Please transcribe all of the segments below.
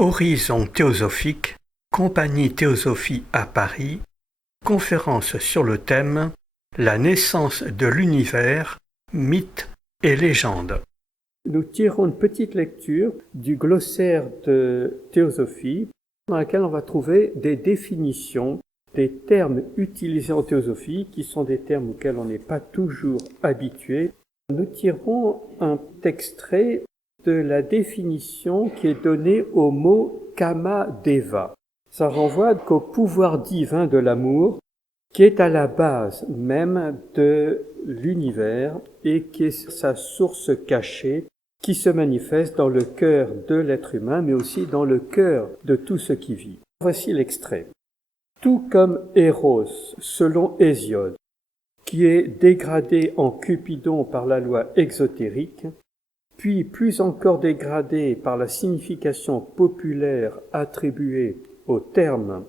Horizon théosophique, Compagnie Théosophie à Paris, conférence sur le thème La naissance de l'univers, mythes et légendes. Nous tirons une petite lecture du glossaire de théosophie dans laquelle on va trouver des définitions des termes utilisés en théosophie qui sont des termes auxquels on n'est pas toujours habitué. Nous tirons un extrait de la définition qui est donnée au mot Kamadeva. Ça renvoie qu'au pouvoir divin de l'amour qui est à la base même de l'univers et qui est sa source cachée qui se manifeste dans le cœur de l'être humain mais aussi dans le cœur de tout ce qui vit. Voici l'extrait. Tout comme Eros, selon Hésiode, qui est dégradé en Cupidon par la loi exotérique, puis plus encore dégradé par la signification populaire attribuée au terme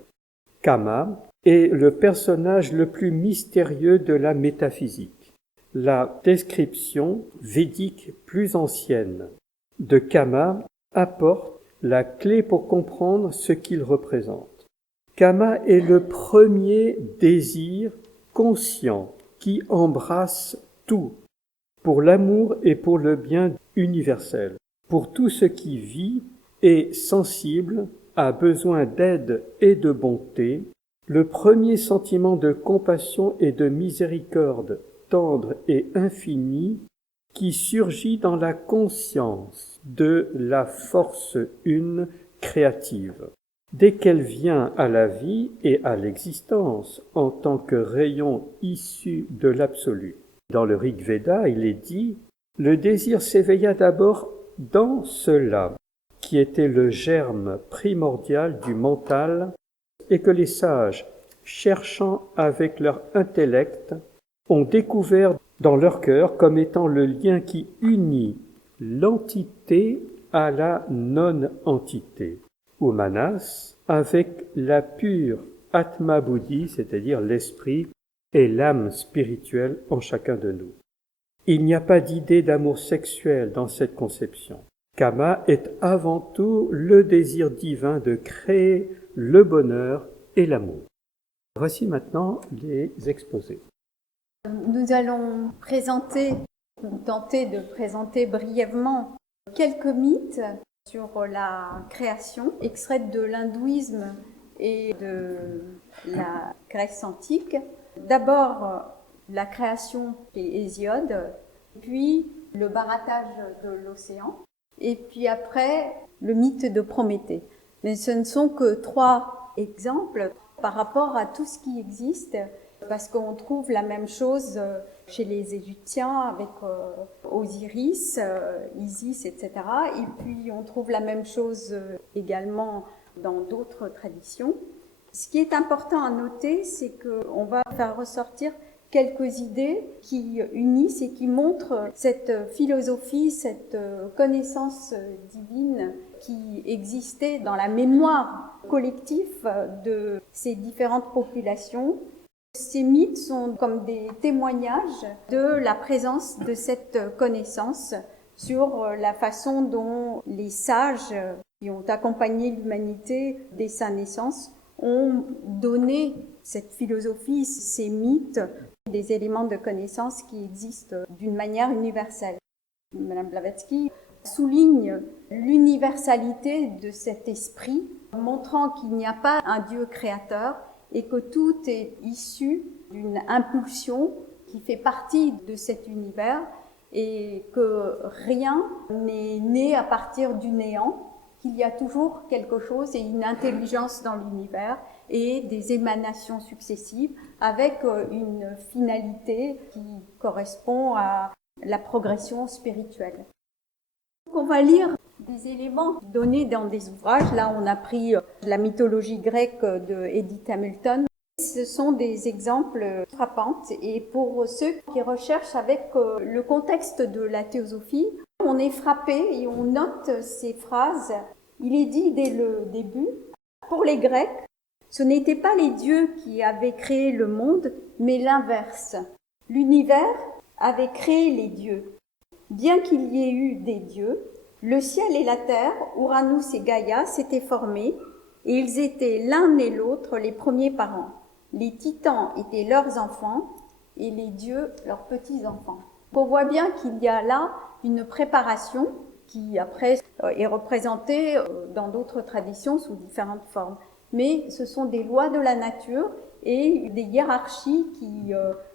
Kama, est le personnage le plus mystérieux de la métaphysique. La description védique plus ancienne de Kama apporte la clé pour comprendre ce qu'il représente. Kama est le premier désir conscient qui embrasse tout, pour l'amour et pour le bien universel. Pour tout ce qui vit, est sensible, a besoin d'aide et de bonté, le premier sentiment de compassion et de miséricorde tendre et infinie qui surgit dans la conscience de la force une créative. Dès qu'elle vient à la vie et à l'existence en tant que rayon issu de l'absolu. Dans le Rig Veda, il est dit « Le désir s'éveilla d'abord dans cela, qui était le germe primordial du mental, et que les sages, cherchant avec leur intellect, ont découvert dans leur cœur comme étant le lien qui unit l'entité à la non-entité. Ou Manas, avec la pure Atma Buddhi, c'est-à-dire l'esprit et l'âme spirituelle en chacun de nous. Il n'y a pas d'idée d'amour sexuel dans cette conception. Kama est avant tout le désir divin de créer le bonheur et l'amour. Voici maintenant les exposés. Nous allons tenter de présenter brièvement quelques mythes sur la création, extraite de l'hindouisme et de la Grèce antique. D'abord, la création chez Hésiode, puis le barattage de l'océan, et puis après, le mythe de Prométhée. Mais ce ne sont que 3 exemples par rapport à tout ce qui existe, parce qu'on trouve la même chose chez les Égyptiens avec Osiris, Isis, etc. Et puis on trouve la même chose également dans d'autres traditions. Ce qui est important à noter, c'est qu'on va faire ressortir quelques idées qui unissent et qui montrent cette philosophie, cette connaissance divine qui existait dans la mémoire collective de ces différentes populations. Ces mythes sont comme des témoignages de la présence de cette connaissance sur la façon dont les sages qui ont accompagné l'humanité dès sa naissance ont donné cette philosophie, ces mythes, des éléments de connaissance qui existent d'une manière universelle. Madame Blavatsky souligne l'universalité de cet esprit, montrant qu'il n'y a pas un Dieu créateur et que tout est issu d'une impulsion qui fait partie de cet univers et que rien n'est né à partir du néant, qu'il y a toujours quelque chose et une intelligence dans l'univers et des émanations successives avec une finalité qui correspond à la progression spirituelle. On va lire des éléments donnés dans des ouvrages. Là, on a pris la mythologie grecque de Edith Hamilton. Ce sont des exemples frappants et pour ceux qui recherchent avec le contexte de la théosophie, on est frappé et on note ces phrases. Il est dit dès le début, pour les Grecs, ce n'étaient pas les dieux qui avaient créé le monde, mais l'inverse. L'univers avait créé les dieux. Bien qu'il y ait eu des dieux, Le ciel et la terre, Uranus et Gaïa, s'étaient formés et ils étaient l'un et l'autre les premiers parents. Les titans étaient leurs enfants et les dieux leurs petits-enfants. On voit bien qu'il y a là une préparation qui après est représentée dans d'autres traditions sous différentes formes. Mais ce sont des lois de la nature et des hiérarchies qui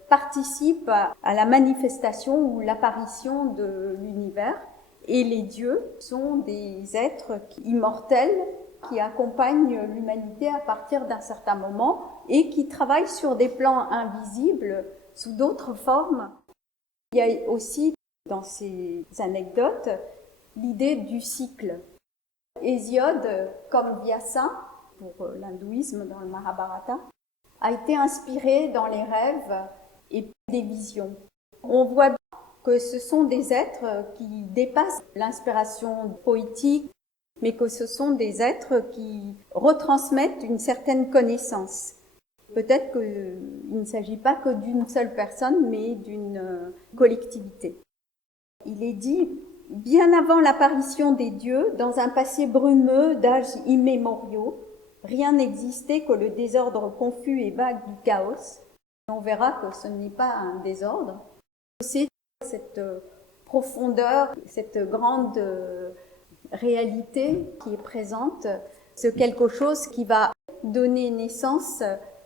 participent à la manifestation ou l'apparition de l'univers. Et les dieux sont des êtres immortels qui accompagnent l'humanité à partir d'un certain moment et qui travaillent sur des plans invisibles sous d'autres formes. Il y a aussi dans ces anecdotes l'idée du cycle. Hésiode, comme Vyasa, pour l'hindouisme dans le Mahabharata, a été inspiré dans les rêves et des visions. On voit que ce sont des êtres qui dépassent l'inspiration poétique, mais que ce sont des êtres qui retransmettent une certaine connaissance. Peut-être qu'il ne s'agit pas que d'une seule personne, mais d'une collectivité. Il est dit, bien avant l'apparition des dieux, dans un passé brumeux d'âges immémoriaux, rien n'existait que le désordre confus et vague du chaos. On verra que ce n'est pas un désordre, c'est cette profondeur, cette grande réalité qui est présente, c'est quelque chose qui va donner naissance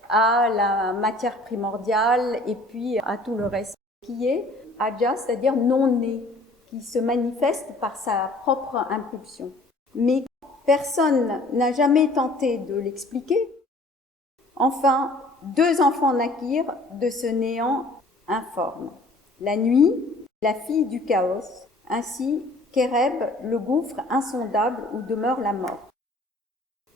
à la matière primordiale et puis à tout le reste, qui est Aja, c'est-à-dire non-né, qui se manifeste par sa propre impulsion. Mais personne n'a jamais tenté de l'expliquer. Enfin, 2 enfants naquirent de ce néant informe. La nuit, la fille du chaos, ainsi qu'Éreb, le gouffre insondable où demeure la mort.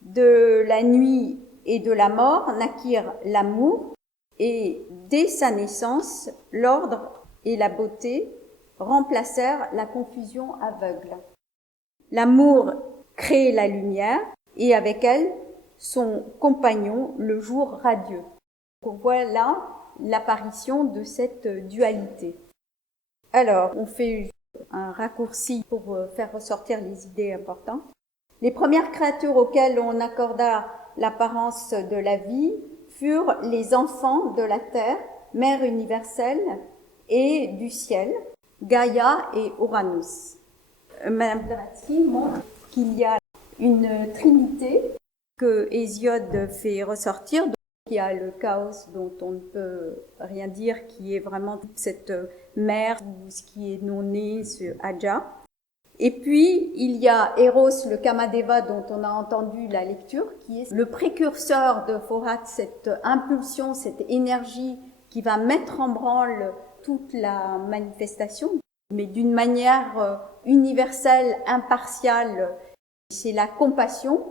De la nuit et de la mort naquirent l'amour, et dès sa naissance, l'ordre et la beauté remplacèrent la confusion aveugle. L'amour crée la lumière, et avec elle, son compagnon, le jour radieux. On voit là l'apparition de cette dualité. Alors, on fait un raccourci pour faire ressortir les idées importantes. Les premières créatures auxquelles on accorda l'apparence de la vie furent les enfants de la terre, mère universelle, et du ciel, Gaïa et Uranus. Madame Blavatsky montre qu'il y a une trinité que Hésiode fait ressortir. Donc, il y a le chaos dont on ne peut rien dire, qui est vraiment cette mère, ou ce qui est non-né, ce Aja. Et puis, il y a Eros, le Kamadeva, dont on a entendu la lecture, qui est le précurseur de Forat, cette impulsion, cette énergie qui va mettre en branle toute la manifestation, mais d'une manière universelle, impartiale. C'est la compassion.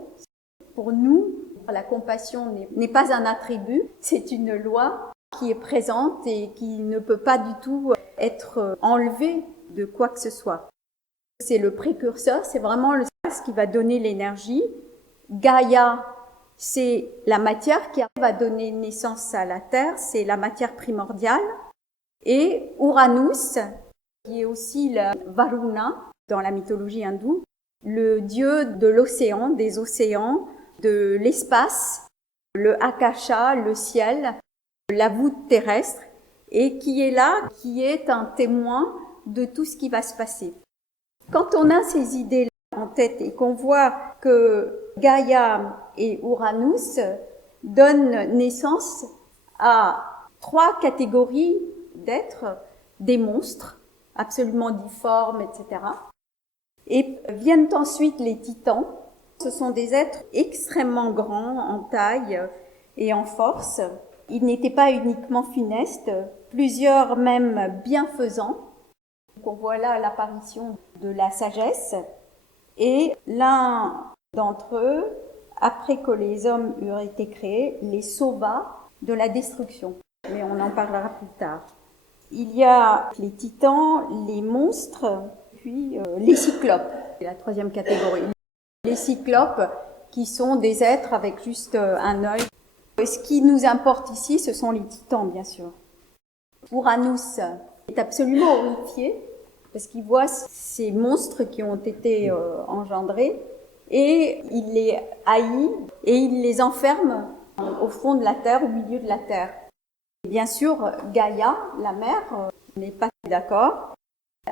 Pour nous, la compassion n'est pas un attribut, c'est une loi qui est présente et qui ne peut pas du tout être enlevée de quoi que ce soit. C'est le précurseur, c'est vraiment ce qui va donner l'énergie. Gaïa, c'est la matière qui va donner naissance à la terre, c'est la matière primordiale. Et Uranus, qui est aussi le Varuna dans la mythologie hindoue, le dieu de l'océan, des océans, de l'espace, le Akasha, le ciel, la voûte terrestre, et qui est là, qui est un témoin de tout ce qui va se passer. Quand on a ces idées en tête et qu'on voit que Gaïa et Uranus donnent naissance à 3 catégories d'êtres, des monstres, absolument difformes, etc. Et viennent ensuite les titans. Ce sont des êtres extrêmement grands en taille et en force. Ils n'étaient pas uniquement funestes, plusieurs même bienfaisants. Donc on voit là l'apparition de la sagesse. Et l'un d'entre eux, après que les hommes eurent été créés, les sauva de la destruction. Mais on en parlera plus tard. Il y a les titans, les monstres, puis les cyclopes, c'est la 3e catégorie. Les cyclopes, qui sont des êtres avec juste un œil. Ce qui nous importe ici, ce sont les titans, bien sûr. Uranus est absolument horrifié parce qu'il voit ces monstres qui ont été engendrés, et il les haït, et il les enferme au fond de la terre, au milieu de la terre. Et bien sûr, Gaïa, la mère, n'est pas d'accord.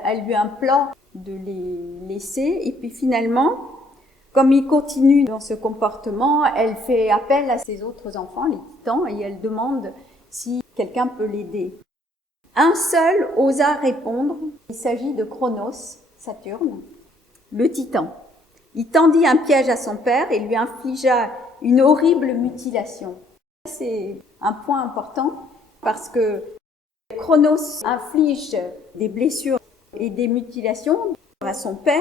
Elle lui implore de les laisser, et puis finalement, comme il continue dans ce comportement, elle fait appel à ses autres enfants, les titans, et elle demande si quelqu'un peut l'aider. Un seul osa répondre, il s'agit de Cronos, Saturne, le titan. Il tendit un piège à son père et lui infligea une horrible mutilation. C'est un point important parce que Cronos inflige des blessures et des mutilations à son père,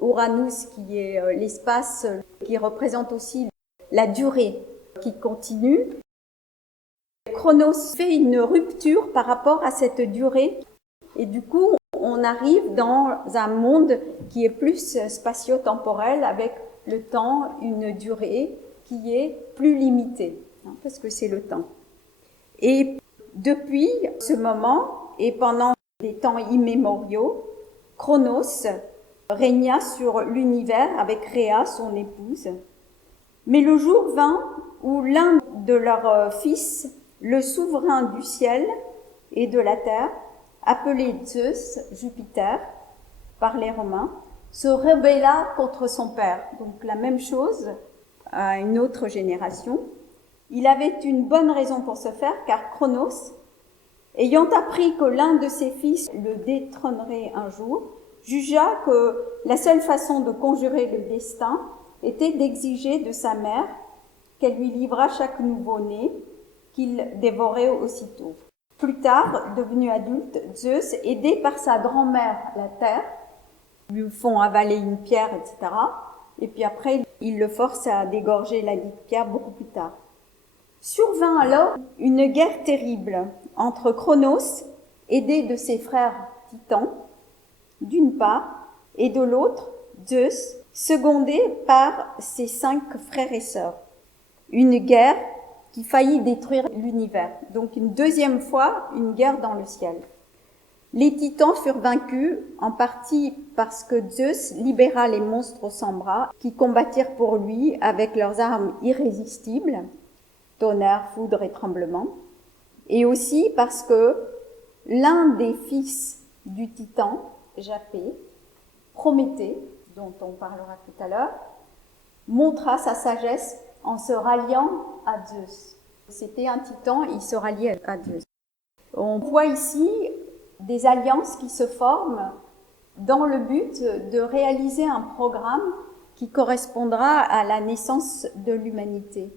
Uranus qui est l'espace qui représente aussi la durée qui continue. Cronos fait une rupture par rapport à cette durée et du coup on arrive dans un monde qui est plus spatio-temporel avec le temps, une durée qui est plus limitée, parce que c'est le temps. Et depuis ce moment et pendant des temps immémoriaux, Cronos régna sur l'univers avec Rhea, son épouse. Mais le jour vint où l'un de leurs fils, le souverain du ciel et de la terre, appelé Zeus, Jupiter, par les Romains, se rebella contre son père. Donc la même chose à une autre génération. Il avait une bonne raison pour ce faire, car Cronos, ayant appris que l'un de ses fils le détrônerait un jour, jugea que la seule façon de conjurer le destin était d'exiger de sa mère qu'elle lui livrât chaque nouveau-né qu'il dévorait aussitôt. Plus tard, devenu adulte, Zeus, aidé par sa grand-mère, la Terre, lui font avaler une pierre, etc. Et puis après, il le force à dégorger la dite pierre beaucoup plus tard. Survint alors une guerre terrible entre Cronos, aidé de ses frères titans, d'une part, et de l'autre, Zeus, secondé par ses 5 frères et sœurs. Une guerre qui faillit détruire l'univers. Donc une deuxième fois, une guerre dans le ciel. Les titans furent vaincus, en partie parce que Zeus libéra les monstres sans bras, qui combattirent pour lui avec leurs armes irrésistibles, tonnerre, foudre et tremblement, et aussi parce que l'un des fils du titan, Japet, Prométhée, dont on parlera tout à l'heure, montra sa sagesse en se ralliant à Zeus. C'était un titan, il se ralliait à Zeus. On voit ici des alliances qui se forment dans le but de réaliser un programme qui correspondra à la naissance de l'humanité.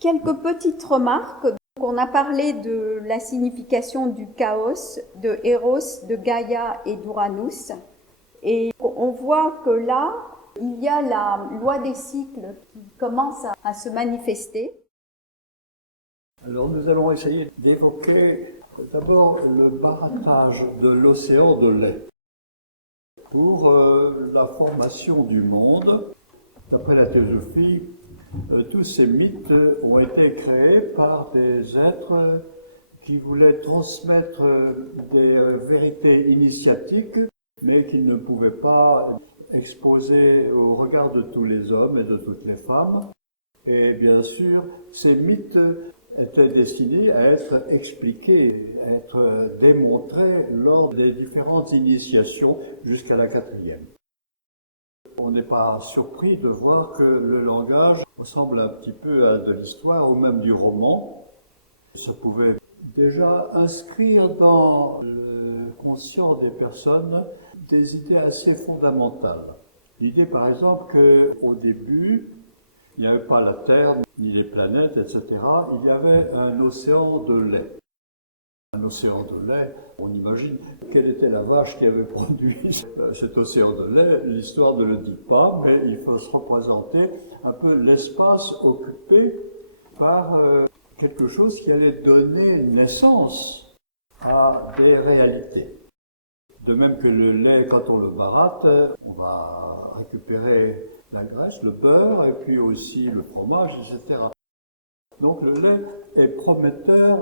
Quelques petites remarques. On a parlé de la signification du chaos, de Eros, de Gaïa et d'Uranus. Et on voit que là, il y a la loi des cycles qui commence à se manifester. Alors nous allons essayer d'évoquer d'abord le barattage de l'océan de lait pour la formation du monde. D'après la théosophie, tous ces mythes ont été créés par des êtres qui voulaient transmettre des vérités initiatiques, mais qui ne pouvaient pas exposer au regard de tous les hommes et de toutes les femmes. Et bien sûr, ces mythes étaient destinés à être expliqués, à être démontrés lors des différentes initiations jusqu'à la 4e. On n'est pas surpris de voir que le langage ressemble un petit peu à de l'histoire ou même du roman. Ça pouvait déjà inscrire dans le conscient des personnes des idées assez fondamentales. L'idée par exemple qu'au début, il n'y avait pas la Terre, ni les planètes, etc. Il y avait un océan de lait. Un océan de lait, on imagine quelle était la vache qui avait produit cet océan de lait. L'histoire ne le dit pas, mais il faut se représenter un peu l'espace occupé par quelque chose qui allait donner naissance à des réalités. De même que le lait, quand on le baratte, on va récupérer la graisse, le beurre, et puis aussi le fromage, etc. Donc le lait est prometteur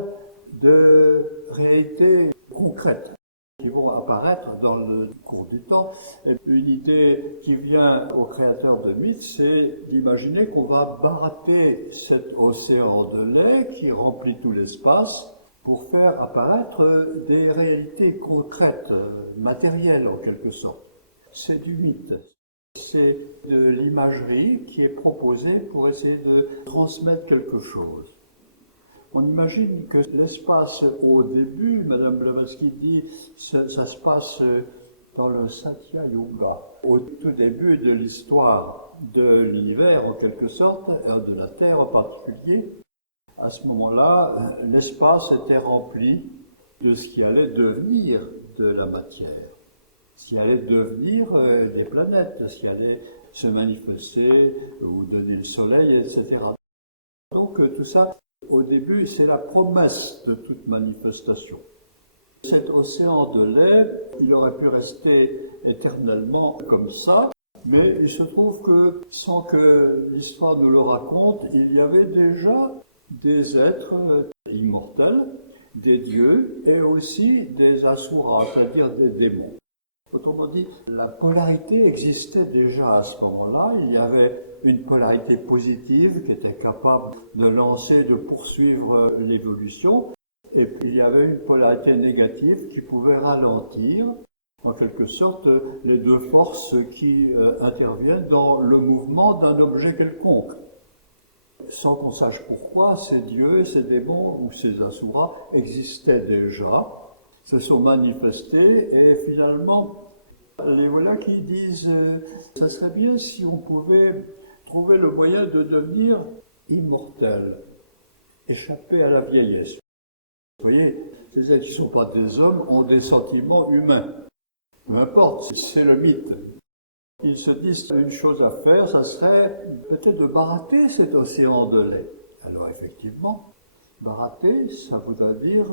de réalités concrètes. qui vont apparaître dans le cours du temps. Et une idée qui vient aux créateurs de mythes, c'est d'imaginer qu'on va barater cet océan de lait qui remplit tout l'espace pour faire apparaître des réalités concrètes, matérielles en quelque sorte. C'est du mythe. C'est de l'imagerie qui est proposée pour essayer de transmettre quelque chose. On imagine que l'espace au début, Madame Blavatsky dit, ça se passe dans le Satya Yoga, au tout début de l'histoire de l'univers en quelque sorte, de la Terre en particulier. À ce moment-là, l'espace était rempli de ce qui allait devenir de la matière, ce qui allait devenir des planètes, ce qui allait se manifester ou donner le soleil, etc. Donc tout ça, au début, c'est la promesse de toute manifestation. Cet océan de lait, il aurait pu rester éternellement comme ça, mais il se trouve que, sans que l'histoire nous le raconte, il y avait déjà des êtres immortels, des dieux, et aussi des asuras, c'est-à-dire des démons. Autrement dit, la polarité existait déjà à ce moment-là. Il y avait une polarité positive qui était capable de lancer, de poursuivre l'évolution, et puis il y avait une polarité négative qui pouvait ralentir, en quelque sorte, les deux forces qui interviennent dans le mouvement d'un objet quelconque. Sans qu'on sache pourquoi, ces dieux, ces démons ou ces asuras existaient déjà, se sont manifestés et finalement, les voilà qui disent ça serait bien si on pouvait trouver le moyen de devenir immortel, échapper à la vieillesse. Vous voyez, ces êtres qui ne sont pas des hommes ont des sentiments humains. Peu importe, c'est le mythe. Ils se disent une chose à faire, ça serait peut-être de barater cet océan de lait. Alors effectivement, barater, ça voudrait dire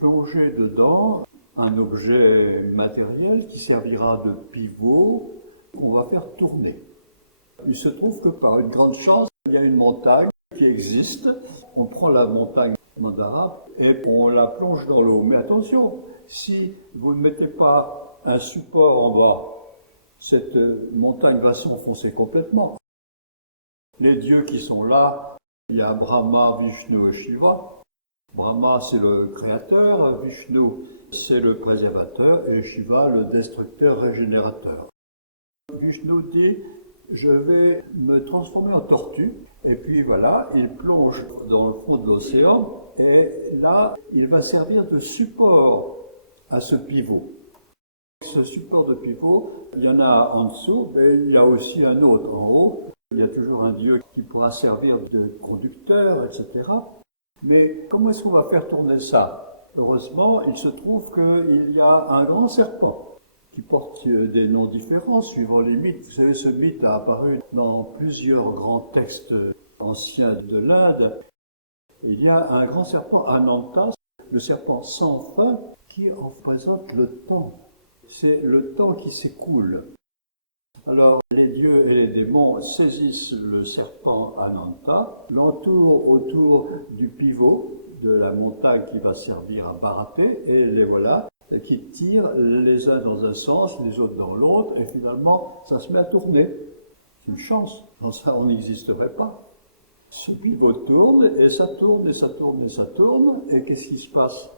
plonger dedans un objet matériel qui servira de pivot qu'on va faire tourner. Il se trouve que par une grande chance, il y a une montagne qui existe. On prend la montagne Mandara et on la plonge dans l'eau. Mais attention, si vous ne mettez pas un support en bas, cette montagne va s'enfoncer complètement. Les dieux qui sont là, il y a Brahma, Vishnu et Shiva. Brahma, c'est le créateur, Vishnu, c'est le préservateur, et Shiva, le destructeur régénérateur. Vishnu dit, je vais me transformer en tortue, et puis voilà, il plonge dans le fond de l'océan, et là, il va servir de support à ce pivot. Ce support de pivot, il y en a en dessous, mais il y a aussi un autre en haut. Il y a toujours un dieu qui pourra servir de conducteur, etc. Mais comment est-ce qu'on va faire tourner ça? Heureusement, il se trouve qu'il y a un grand serpent qui porte des noms différents suivant les mythes. Vous savez, ce mythe a apparu dans plusieurs grands textes anciens de l'Inde. Il y a un grand serpent, Ananta, le serpent sans fin, qui représente le temps. C'est le temps qui s'écoule. Alors, les dieux et les démons saisissent le serpent Ananta, l'entourent autour du pivot de la montagne qui va servir à barater, et les voilà qui tirent les uns dans un sens, les autres dans l'autre, et finalement, ça se met à tourner. C'est une chance, sans ça, on n'existerait pas. Ce pivot tourne, et ça tourne, et ça tourne, et ça tourne, et qu'est-ce qui se passe?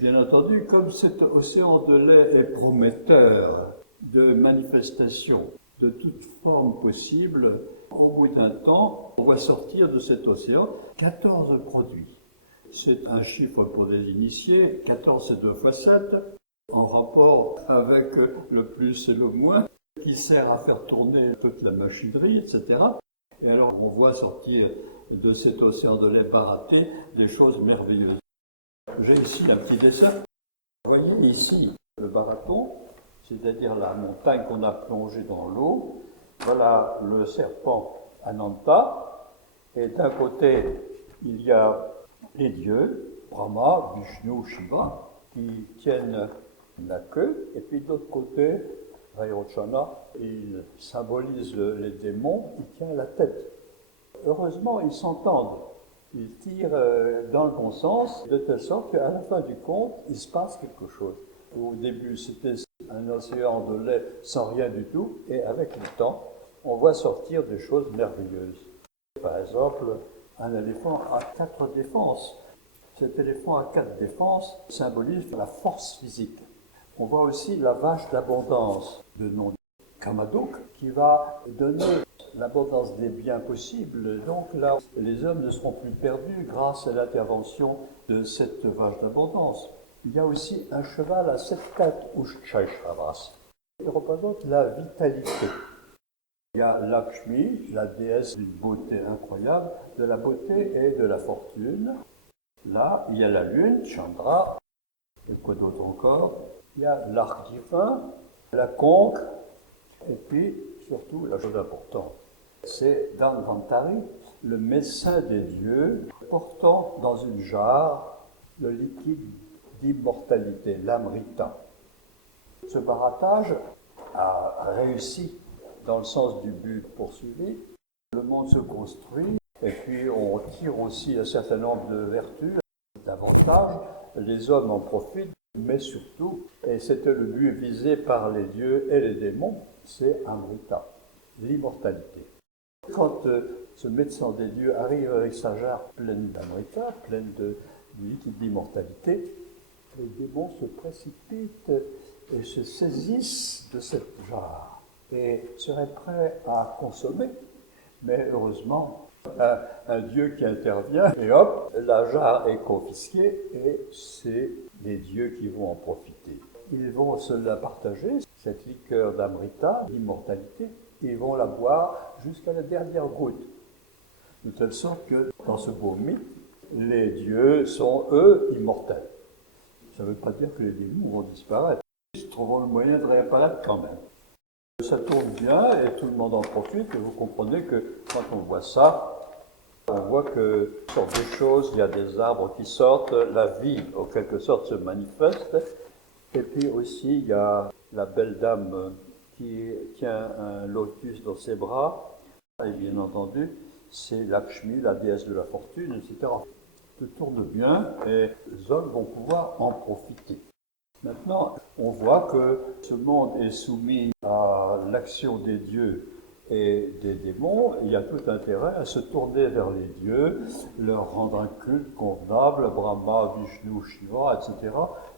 Bien entendu, comme cet océan de lait est prometteur de manifestations de toute forme possible, au bout d'un temps, on va sortir de cet océan 14 produits. C'est un chiffre pour des initiés, 14 c'est 2 fois 7, en rapport avec le plus et le moins, qui sert à faire tourner toute la machinerie, etc. Et alors on voit sortir de cet océan de lait baraté des choses merveilleuses. J'ai ici un petit dessin. Vous voyez ici le baraton, c'est-à-dire la montagne qu'on a plongée dans l'eau. Voilà le serpent Ananta. Et d'un côté, il y a les dieux, Brahma, Vishnu, Shiva, qui tiennent la queue. Et puis de l'autre côté, Vairocana, il symbolise les démons, il tient la tête. Heureusement, ils s'entendent. Ils tirent dans le bon sens, de telle sorte qu'à la fin du compte, il se passe quelque chose. Au début, c'était un océan de lait sans rien du tout, et avec le temps, on voit sortir des choses merveilleuses. Par exemple, un éléphant a 4 défenses. Cet éléphant à 4 défenses symbolise la force physique. On voit aussi la vache d'abondance, de nom Kamadouk, qui va donner l'abondance des biens possibles. Donc là, les hommes ne seront plus perdus grâce à l'intervention de cette vache d'abondance. Il y a aussi un cheval à 7 têtes, Ushchaishavas. Il représente la vitalité. Il y a Lakshmi, la déesse d'une beauté incroyable, de la beauté et de la fortune. Là, il y a la lune, Chandra, et quoi d'autre encore? Il y a l'arc divin, la conque, et puis surtout, la chose importante, c'est Dhanvantari, le médecin des dieux, portant dans une jarre le liquide d'immortalité, l'amrita. Ce baratage a réussi dans le sens du but poursuivi. Le monde se construit et puis on tire aussi un certain nombre de vertus, d'avantages. Les hommes en profitent, mais surtout, et c'était le but visé par les dieux et les démons, c'est Amrita, l'immortalité. Quand ce médecin des dieux arrive avec sa jarre pleine d'Amrita, pleine de liquide d'immortalité, les démons se précipitent et se saisissent de cette jarre et seraient prêts à consommer. Mais heureusement, un dieu qui intervient et hop, la jarre est confisquée et c'est les dieux qui vont en profiter. Ils vont se la partager, cette liqueur d'Amrita, d'immortalité, et ils vont la boire jusqu'à la dernière goutte. De telle sorte que dans ce beau mythe, les dieux sont eux immortels. Ça ne veut pas dire que les démons vont disparaître. Ils trouveront le moyen de réapparaître quand même. Ça tourne bien et tout le monde en profite et vous comprenez que quand on voit ça, on voit que sur des choses, il y a des arbres qui sortent, la vie en quelque sorte se manifeste et puis aussi il y a la belle dame qui tient un lotus dans ses bras et bien entendu c'est Lakshmi, la déesse de la fortune, etc. Tout tourne bien et les hommes vont pouvoir en profiter. Maintenant, on voit que ce monde est soumis à l'action des dieux et des démons. Il y a tout intérêt à se tourner vers les dieux, leur rendre un culte convenable, Brahma, Vishnu, Shiva, etc.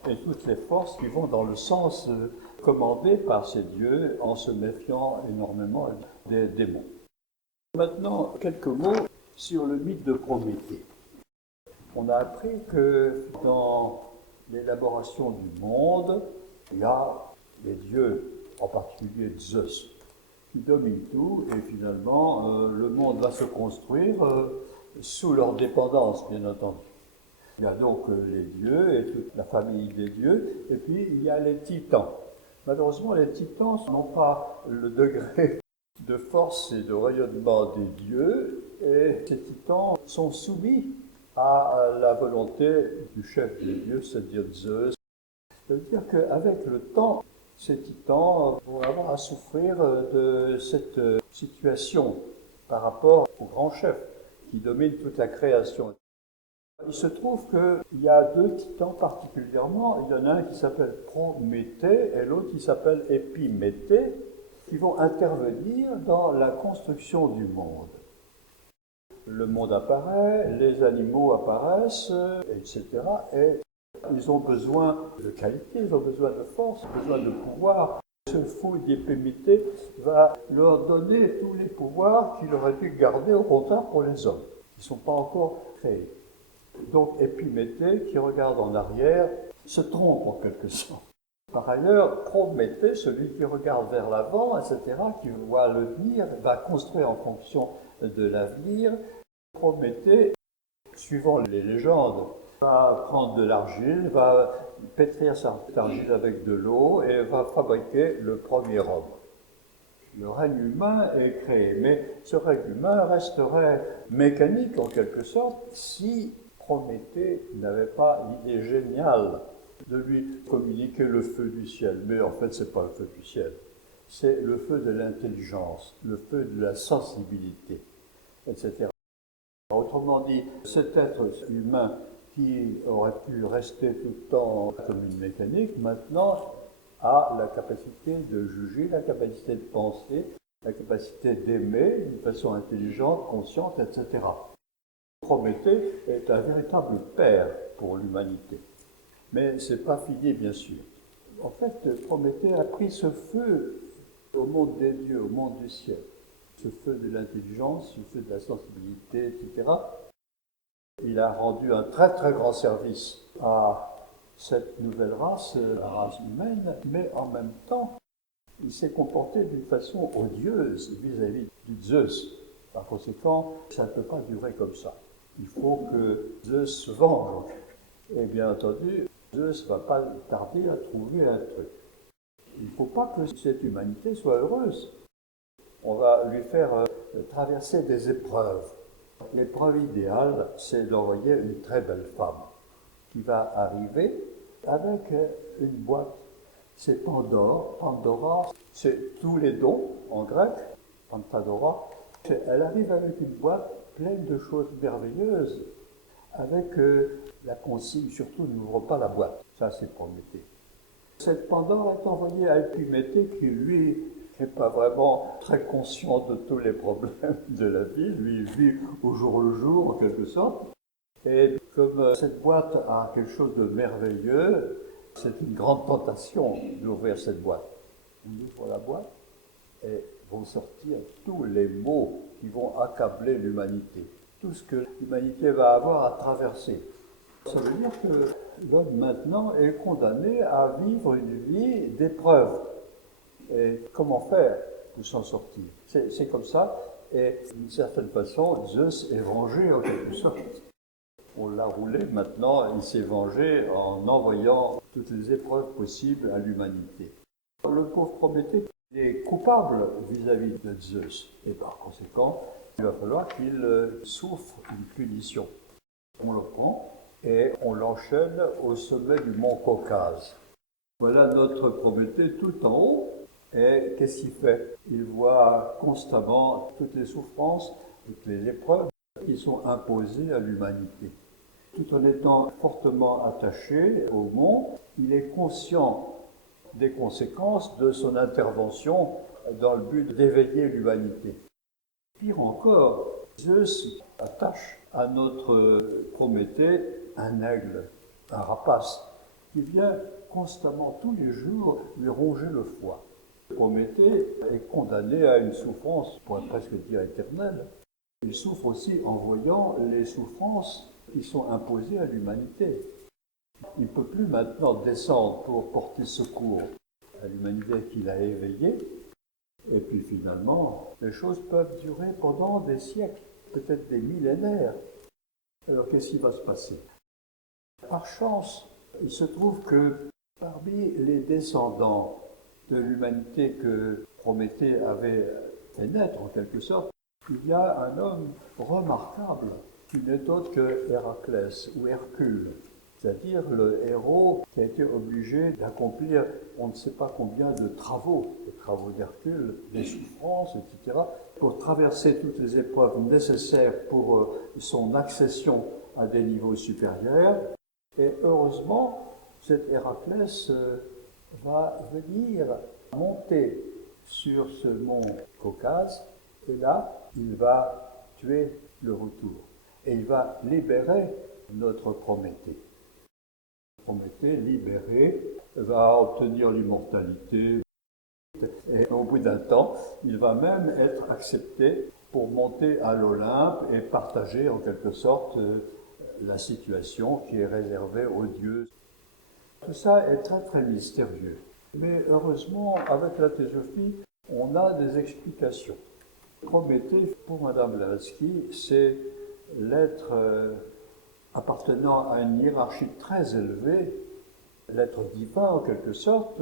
Et toutes les forces qui vont dans le sens commandé par ces dieux en se méfiant énormément des démons. Maintenant, quelques mots sur le mythe de Prométhée. On a appris que dans l'élaboration du monde, il y a les dieux, en particulier Zeus, qui dominent tout, et finalement, le monde va se construire sous leur dépendance, bien entendu. Il y a donc les dieux et toute la famille des dieux, et puis il y a les titans. Malheureusement, les titans n'ont pas le degré de force et de rayonnement des dieux, et ces titans sont soumis à la volonté du chef des dieux, c'est-à-dire Zeus. Ça veut dire qu'avec le temps, ces titans vont avoir à souffrir de cette situation par rapport au grand chef qui domine toute la création. Il se trouve qu'il y a 2 titans particulièrement. Il y en a un qui s'appelle Prométhée et l'autre qui s'appelle Épiméthée, qui vont intervenir dans la construction du monde. Le monde apparaît, les animaux apparaissent, etc. Et ils ont besoin de qualité, ils ont besoin de force, besoin de pouvoir. Ce fou d'Épiméthée va leur donner tous les pouvoirs qu'il aurait dû garder au contraire pour les hommes, qui ne sont pas encore créés. Donc Épiméthée, qui regarde en arrière, se trompe en quelque sorte. Par ailleurs, Prométhée, celui qui regarde vers l'avant, etc., qui voit l'avenir, va construire en fonction de l'avenir. Prométhée, suivant les légendes, va prendre de l'argile, va pétrir cette argile avec de l'eau et va fabriquer le premier homme. Le règne humain est créé, mais ce règne humain resterait mécanique en quelque sorte si Prométhée n'avait pas l'idée géniale de lui communiquer le feu du ciel. Mais en fait, ce n'est pas le feu du ciel, c'est le feu de l'intelligence, le feu de la sensibilité, etc. Autrement dit, cet être humain qui aurait pu rester tout le temps comme une mécanique, maintenant a la capacité de juger, la capacité de penser, la capacité d'aimer d'une façon intelligente, consciente, etc. Prométhée est un véritable père pour l'humanité. Mais ce n'est pas fini, bien sûr. En fait, Prométhée a pris ce feu au monde des dieux, au monde du ciel, ce feu de l'intelligence, ce feu de la sensibilité, etc. Il a rendu un très très grand service à cette nouvelle race, la race humaine, mais en même temps, il s'est comporté d'une façon odieuse vis-à-vis de Zeus. Par conséquent, ça ne peut pas durer comme ça. Il faut que Zeus se venge. Et bien entendu, Zeus ne va pas tarder à trouver un truc. Il ne faut pas que cette humanité soit heureuse. On va lui faire traverser des épreuves. L'épreuve idéale, c'est d'envoyer une très belle femme qui va arriver avec une boîte. C'est Pandore. Pandora, c'est tous les dons en grec. Pantadora. Elle arrive avec une boîte pleine de choses merveilleuses, avec la consigne, surtout n'ouvre pas la boîte. Ça, c'est Prométhée. Cette Pandore est envoyée à Épiméthée qui, lui, n'est pas vraiment très conscient de tous les problèmes de la vie. Lui, il vit au jour le jour, en quelque sorte. Et comme cette boîte a quelque chose de merveilleux, c'est une grande tentation d'ouvrir cette boîte. On ouvre la boîte et vont sortir tous les maux qui vont accabler l'humanité. Tout ce que l'humanité va avoir à traverser. Ça veut dire que l'homme maintenant est condamné à vivre une vie d'épreuve. Et comment faire pour s'en sortir? C'est comme ça, et d'une certaine façon, Zeus est vengé en quelque sorte. On l'a roulé, maintenant il s'est vengé en envoyant toutes les épreuves possibles à l'humanité. Le pauvre Prométhée est coupable vis-à-vis de Zeus, et par conséquent, il va falloir qu'il souffre une punition. On le prend et on l'enchaîne au sommet du mont Caucase. Voilà notre Prométhée tout en haut. Et qu'est-ce qu'il fait? Il voit constamment toutes les souffrances, toutes les épreuves qui sont imposées à l'humanité. Tout en étant fortement attaché au mont, il est conscient des conséquences de son intervention dans le but d'éveiller l'humanité. Pire encore, Zeus attache à notre Prométhée un aigle, un rapace, qui vient constamment, tous les jours, lui ronger le foie. Prométhée est condamné à une souffrance, on pourrait presque dire éternelle. Il souffre aussi en voyant les souffrances qui sont imposées à l'humanité. Il ne peut plus maintenant descendre pour porter secours à l'humanité qu'il a éveillée. Et puis finalement, les choses peuvent durer pendant des siècles, peut-être des millénaires. Alors qu'est-ce qui va se passer? Par chance, il se trouve que parmi les descendants de l'humanité que Prométhée avait fait naître en quelque sorte, il y a un homme remarquable qui n'est autre que Héraclès ou Hercule, c'est-à-dire le héros qui a été obligé d'accomplir on ne sait pas combien de travaux, les travaux d'Hercule, des souffrances, etc., pour traverser toutes les épreuves nécessaires pour son accession à des niveaux supérieurs. Et heureusement, cet Héraclès va venir monter sur ce mont Caucase, et là, il va tuer le retour. Et il va libérer notre Prométhée. Prométhée, libéré, va obtenir l'immortalité. Et au bout d'un temps, il va même être accepté pour monter à l'Olympe et partager en quelque sorte la situation qui est réservée aux dieux. Tout ça est très très mystérieux. Mais heureusement, avec la théosophie, on a des explications. Prométhée, pour Madame Blavatsky, c'est l'être appartenant à une hiérarchie très élevée, l'être divin en quelque sorte,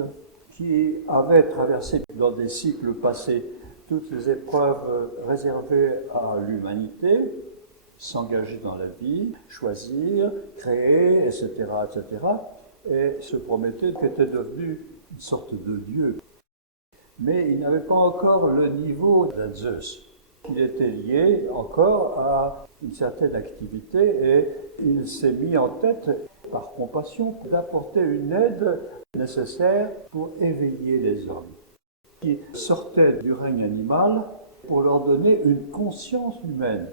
qui avait traversé dans des cycles passés toutes les épreuves réservées à l'humanité, s'engager dans la vie, choisir, créer, etc., etc. Et ce Prométhée était devenu une sorte de dieu. Mais il n'avait pas encore le niveau d'un Zeus. qu'il était lié encore à une certaine activité et il s'est mis en tête, par compassion, d'apporter une aide nécessaire pour éveiller les hommes qui sortaient du règne animal pour leur donner une conscience humaine,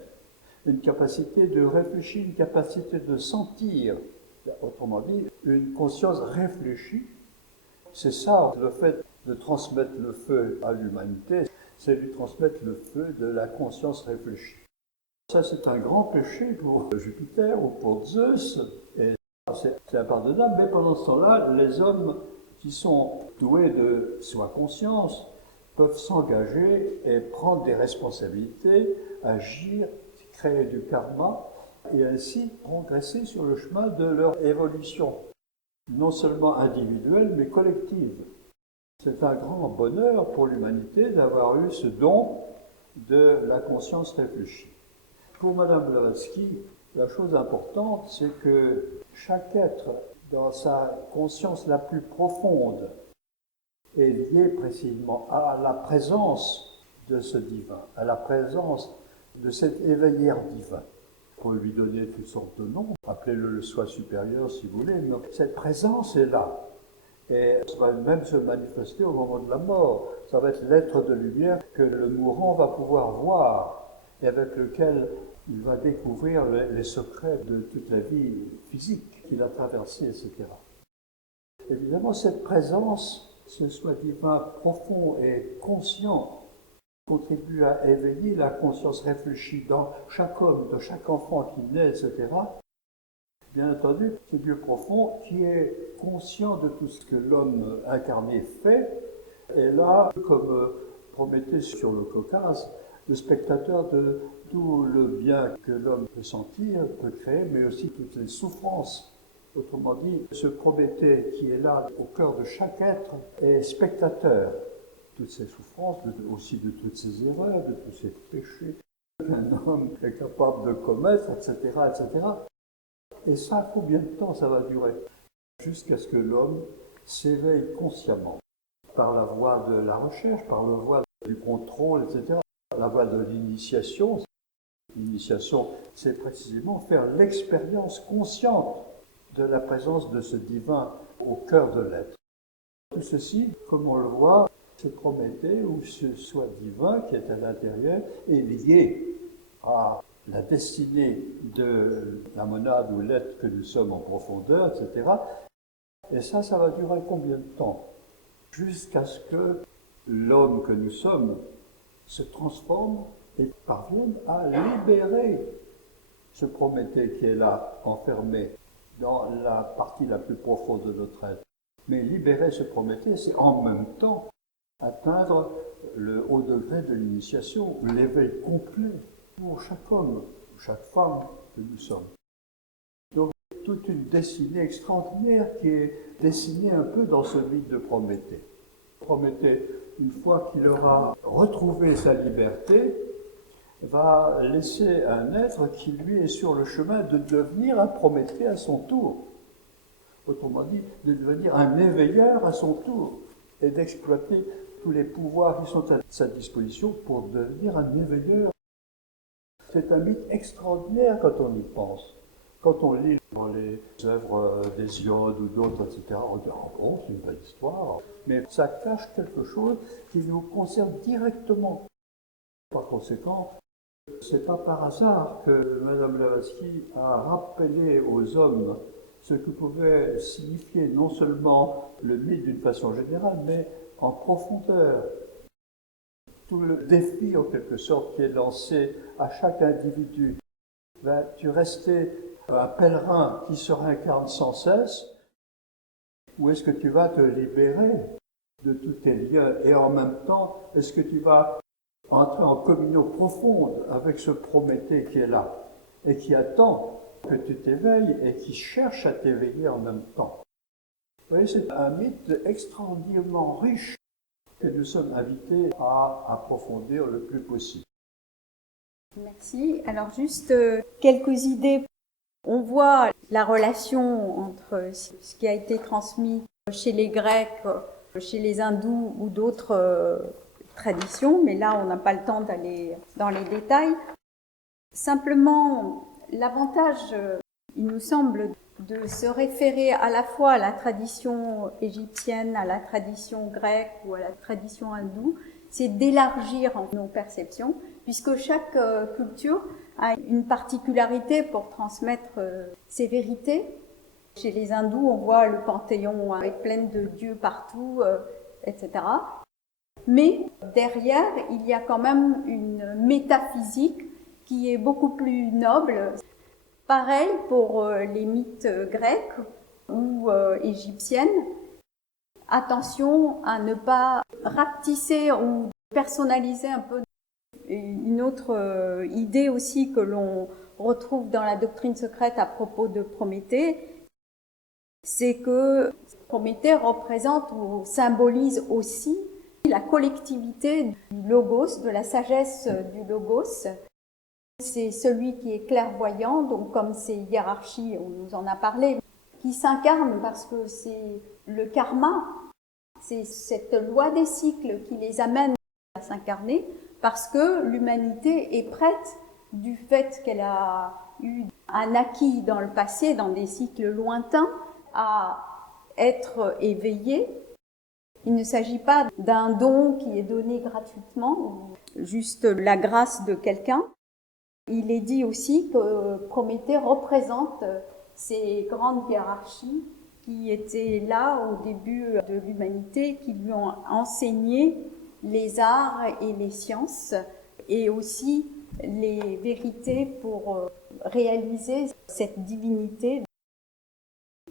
une capacité de réfléchir, une capacité de sentir, autrement dit, une conscience réfléchie. C'est ça, le fait de transmettre le feu à l'humanité, c'est lui transmettre le feu de la conscience réfléchie. Ça, c'est un grand péché pour Jupiter ou pour Zeus, et c'est impardonnable, mais pendant ce temps-là, les hommes qui sont doués de soi-conscience peuvent s'engager et prendre des responsabilités, agir, créer du karma, et ainsi progresser sur le chemin de leur évolution, non seulement individuelle, mais collective. C'est un grand bonheur pour l'humanité d'avoir eu ce don de la conscience réfléchie. Pour Madame Blavatsky, la chose importante, c'est que chaque être, dans sa conscience la plus profonde, est lié précisément à la présence de ce divin, à la présence de cet éveilleur divin. On peut lui donner toutes sortes de noms, appelez-le le soi supérieur si vous voulez, mais cette présence est là. Et ça va même se manifester au moment de la mort. Ça va être l'être de lumière que le mourant va pouvoir voir et avec lequel il va découvrir les secrets de toute la vie physique qu'il a traversée, etc. Évidemment, cette présence, ce soi divin profond et conscient, contribue à éveiller la conscience réfléchie dans chaque homme, dans chaque enfant qui naît, etc. Bien entendu, ce Dieu profond qui est conscient de tout ce que l'homme incarné fait, est là, comme Prométhée sur le Caucase, le spectateur de tout le bien que l'homme peut sentir, peut créer, mais aussi toutes les souffrances. Autrement dit, ce Prométhée qui est là au cœur de chaque être est spectateur de toutes ces souffrances, aussi de toutes ces erreurs, de tous ces péchés qu'un homme est capable de commettre, etc., etc. Et ça, combien de temps ça va durer? Jusqu'à ce que l'homme s'éveille consciemment, par la voie de la recherche, par la voie du contrôle, etc., la voie de l'initiation. L'initiation, c'est précisément faire l'expérience consciente de la présence de ce divin au cœur de l'être. Tout ceci, comme on le voit, c'est Prométhée, ou ce soi divin qui est à l'intérieur, est lié à la destinée de la monade ou l'être que nous sommes en profondeur, etc. Et ça va durer combien de temps? Jusqu'à ce que l'homme que nous sommes se transforme et parvienne à libérer ce Prométhée qui est là, enfermé dans la partie la plus profonde de notre être. Mais libérer ce Prométhée, c'est en même temps atteindre le haut degré de l'initiation, l'éveil complet pour chaque homme, chaque femme que nous sommes. Donc, toute une destinée extraordinaire qui est dessinée un peu dans ce mythe de Prométhée. Prométhée, une fois qu'il aura retrouvé sa liberté, va laisser un être qui, lui, est sur le chemin de devenir un Prométhée à son tour. Autrement dit, de devenir un éveilleur à son tour et d'exploiter tous les pouvoirs qui sont à sa disposition pour devenir un éveilleur. C'est un mythe extraordinaire quand on y pense. Quand on lit dans les œuvres d'Hésiode ou d'autres, etc., on dit « oh bon, c'est une belle histoire ». Mais ça cache quelque chose qui nous concerne directement. Par conséquent, c'est pas par hasard que Madame Blavatsky a rappelé aux hommes ce que pouvait signifier non seulement le mythe d'une façon générale, mais en profondeur. Tout le défi, en quelque sorte, qui est lancé à chaque individu. Vas-tu rester un pèlerin qui se réincarne sans cesse, ou est-ce que tu vas te libérer de tous tes liens, et en même temps, est-ce que tu vas entrer en communion profonde avec ce Prométhée qui est là, et qui attend que tu t'éveilles, et qui cherche à t'éveiller en même temps. Vous voyez, c'est un mythe extraordinairement riche, que nous sommes invités à approfondir le plus possible. Merci. Alors juste quelques idées. On voit la relation entre ce qui a été transmis chez les Grecs, chez les Hindous ou d'autres tradition, mais là on n'a pas le temps d'aller dans les détails. Simplement, l'avantage, il nous semble, de se référer à la fois à la tradition égyptienne, à la tradition grecque ou à la tradition hindoue, c'est d'élargir nos perceptions, puisque chaque culture a une particularité pour transmettre ses vérités. Chez les hindous, on voit le panthéon avec plein de dieux partout, etc. Mais derrière, il y a quand même une métaphysique qui est beaucoup plus noble. Pareil pour les mythes grecs ou égyptiennes. Attention à ne pas rapetisser ou personnaliser un peu. Une autre idée aussi que l'on retrouve dans la doctrine secrète à propos de Prométhée, c'est que Prométhée représente ou symbolise aussi la collectivité du logos, de la sagesse du logos. C'est celui qui est clairvoyant, donc comme ces hiérarchies, on nous en a parlé, qui s'incarne parce que c'est le karma, c'est cette loi des cycles qui les amène à s'incarner, parce que l'humanité est prête, du fait qu'elle a eu un acquis dans le passé, dans des cycles lointains, à être éveillée. Il ne s'agit pas d'un don qui est donné gratuitement, ou juste la grâce de quelqu'un. Il est dit aussi que Prométhée représente ces grandes hiérarchies qui étaient là au début de l'humanité, qui lui ont enseigné les arts et les sciences, et aussi les vérités pour réaliser cette divinité.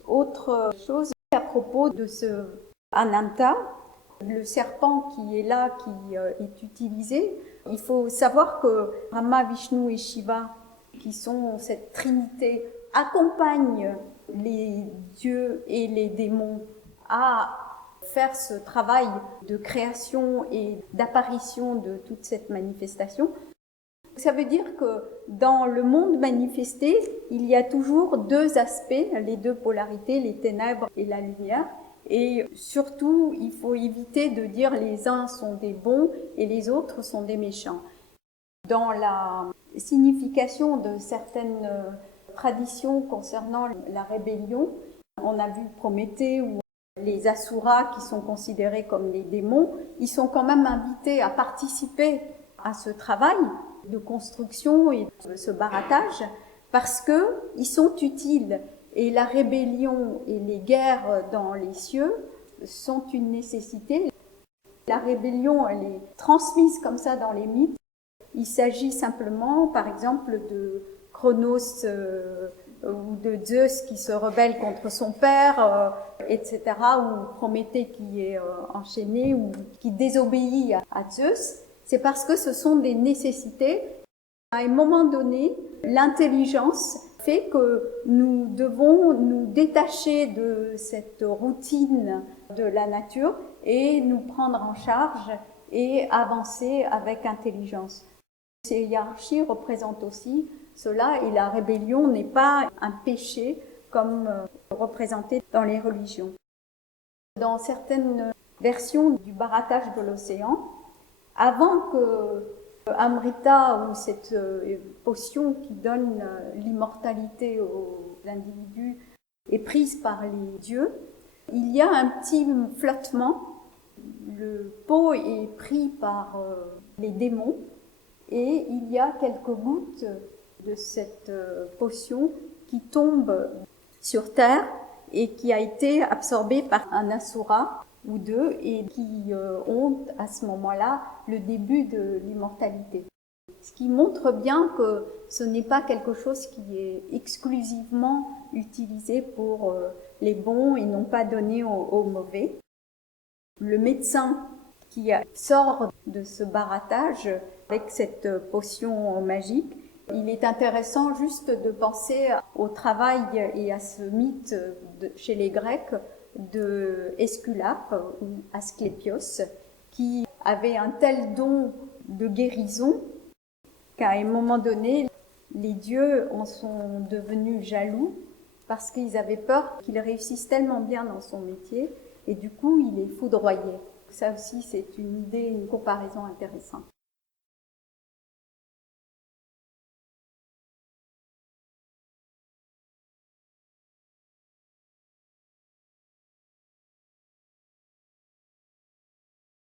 Autre chose à propos de ce Ananta, le serpent qui est là, qui est utilisé, il faut savoir que Brahma, Vishnu et Shiva, qui sont cette trinité, accompagnent les dieux et les démons à faire ce travail de création et d'apparition de toute cette manifestation. Ça veut dire que dans le monde manifesté, il y a toujours deux aspects, les deux polarités, les ténèbres et la lumière. Et surtout, il faut éviter de dire les uns sont des bons et les autres sont des méchants. Dans la signification de certaines traditions concernant la rébellion, on a vu Prométhée ou les Asuras qui sont considérés comme les démons, ils sont quand même invités à participer à ce travail de construction et de ce baratage parce qu'ils sont utiles. Et la rébellion et les guerres dans les cieux sont une nécessité. La rébellion, elle est transmise comme ça dans les mythes. Il s'agit simplement, par exemple, de Cronos ou de Zeus qui se rebelle contre son père, etc., ou Prométhée qui est enchaîné ou qui désobéit à Zeus. C'est parce que ce sont des nécessités. À un moment donné, l'intelligence fait que nous devons nous détacher de cette routine de la nature et nous prendre en charge et avancer avec intelligence. Ces hiérarchies représentent aussi cela et la rébellion n'est pas un péché comme représenté dans les religions. Dans certaines versions du baratage de l'océan, avant que Amrita, ou cette potion qui donne l'immortalité aux individus, est prise par les dieux, il y a un petit flottement. Le pot est pris par les démons et il y a quelques gouttes de cette potion qui tombent sur terre et qui a été absorbée par un asura ou deux, et qui ont à ce moment-là le début de l'immortalité. Ce qui montre bien que ce n'est pas quelque chose qui est exclusivement utilisé pour les bons et non pas donné aux mauvais. Le médecin qui sort de ce baratage avec cette potion magique, il est intéressant juste de penser au travail et à ce mythe chez les Grecs de Esculape ou Asclépios, qui avait un tel don de guérison qu'à un moment donné, les dieux en sont devenus jaloux parce qu'ils avaient peur qu'il réussisse tellement bien dans son métier et du coup, il est foudroyé. ça aussi, c'est une idée, une comparaison intéressante.